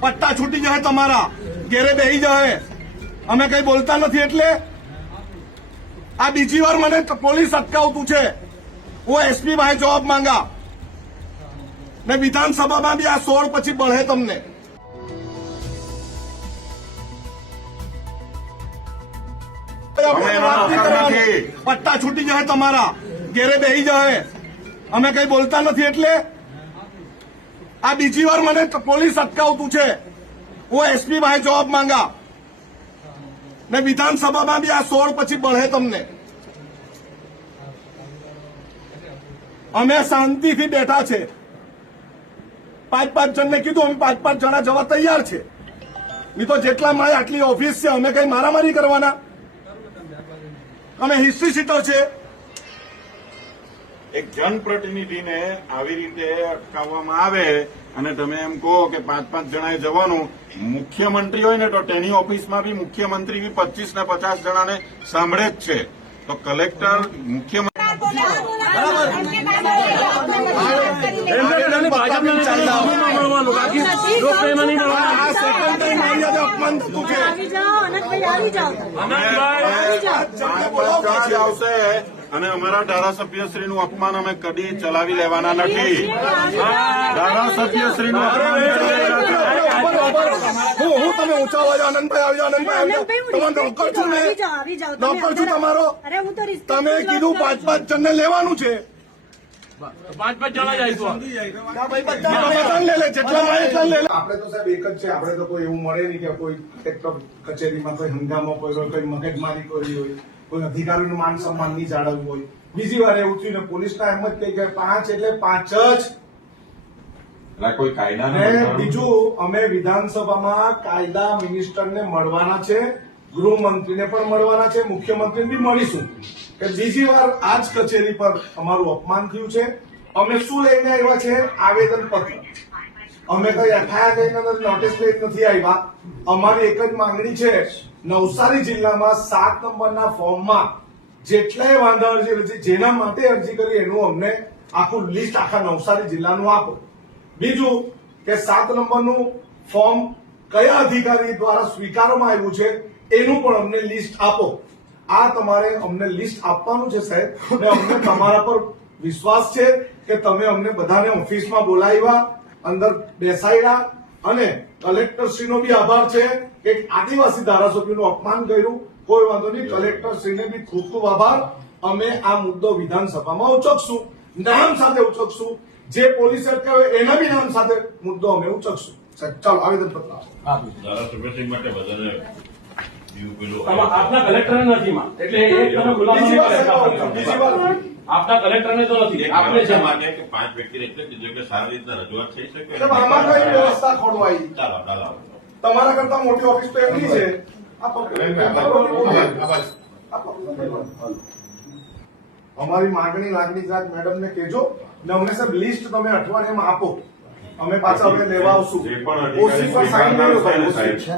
પટ્ટા છૂટી જાય તમારા, ઘેરે બેહી જાય, અમે કઈ બોલતા નથી. એટલે આ બીજી વાર મને પોલીસ અટકાવતું છે. હું એસપી ભાઈ જવાબ માંગા ને વિધાનસભામાં બી આ 16 પછી બળે તમને. પટ્ટા છૂટી જાય તમારા, ઘેરે બેહી જાય, અમે કઈ બોલતા નથી. એટલે આ બીજી વાર મને પોલીસ અટકાવતું છે. હું એસપી ભાઈ જવાબ માંગા ને વિધાનસભામાં બી આ 16 પછી બળે તમને. અમે શાંતિથી બેઠા છે. 5-5 જણને કીધું, અમે 5-5 જણા જવા તૈયાર છે. નહીં તો જેટલા મારી આટલી ઓફિસ છે, અમે કઈ મારામારી કરવાના? અમે હિસ્ટ્રી સીટર છે. એક જનપ્રતિનિધિને આવી રીતે અટકાવવામાં આવે અને તમે એમ કહો કે 5-5 જણાએ જવાનું, મુખ્યમંત્રી હોય ને તો તેની ઓફિસમાં બી મુખ્યમંત્રી બી 25 ને 50 જણાને સાંભળે જ છે. તો કલેક્ટર મુખ્યમંત્રી આવશે અને અમારા ધારાસભ્યશ્રીનું અપમાન અમે કદી ચલાવી લેવાના નથી. ધારાસભ્યશ્રીનું અપમાન હું તમે ઊંચા અવાજ આનંદભાઈ આવી જાઓ, તમે નોકર છું ને, નોકર છું તમારો. તમે કીધું 5-5 જણને લેવાનું છે. 5-5 જણા જઈશું. આપણે તો સાહેબ એક જ છે. આપણે તો કોઈ એવું મળે નહીં કે કોઈ કચેરીમાં કોઈ હંગામો કોઈ મગજમારી કરી હોય, કોઈ અધિકારીનું માન સન્માન નહીં જાળવવું હોય. બીજી વાર એવું થયું ને પોલીસના એમ જ કહી કે 5 એટલે 5 જ. કોઈ કાયદા બીજું, અમે વિધાનસભામાં કાયદા મિનિસ્ટરને મળવાના છે, ગૃહમંત્રીને પણ મળવાના છે, મુખ્યમંત્રીને બી મળીશું કે બીજી વાર આ જ કચેરી પર અમારું અપમાન થયું છે. અમે શું લઈને આવ્યા છે? આવેદન પત્ર. અમે કઈ એફઆઈઆર લઈને નોટિસ લઈને નથી આવ્યા. અમારી એક જ માંગણી છે, નવસારી જિલ્લામાં 7 નંબરના ફોર્મમાં જેટલાય વાંધા અરજી જેના માટે અરજી કરી એનું અમને આખું લિસ્ટ આખા નવસારી જિલ્લાનું આપો. બીજું કે 7 નંબરનું ફોર્મ કયા અધિકારી દ્વારા સ્વીકારવામાં આવ્યું છે એનું પણ અમને લિસ્ટ આપો. આ તમારે અમને લિસ્ટ આપવાનું છે સાહેબ. અને અમને તમારા પર વિશ્વાસ છે કે તમે અમને બધાને ઓફિસમાં બોલાવ્યા, અંદર બેસાડ્યા અને કલેક્ટરશ્રીનો બી આભાર છે કે આદિવાસી ધારાસભ્યનું અપમાન કર્યું. કોઈ વાંધો નહીં, કલેક્ટરશ્રીને બી ખૂબ ખૂબ આભાર. અમે આ મુદ્દો વિધાનસભામાં ઉચકશું, નામ સાથે ઉચકશું. જે પોલીસે અટકાવે એના બી નામ સાથે મુદ્દો અમે ઉચકશું. સાહેબ ચાલો આવેદન પત્ર ધારાસભ્યશ્રી માટે બધાને આપના કલેક્ટર નથી એટલે એક તમે બીજી વાર આપના કલેક્ટરને તો નથી, આપણે છે. માગે કે 5 વ્યક્તિને એટલે કીધું કે સારી રીતના રજૂઆત થઈ શકે. આમાં કઈ વ્યવસ્થા ખોરવાઈ? ચાલો તમારા કરતા મોટી ઓફિસ તો એમની છે. અમારી માંગણી લાગણી જાત મેડમને કહેજો ને અમને સાહેબ લિસ્ટ તમે અઠવાડિયામાં આપો. અમે પાછા હવે લેવા આવશું. ઓસી પર સાઈન કર્યો સાહેબ.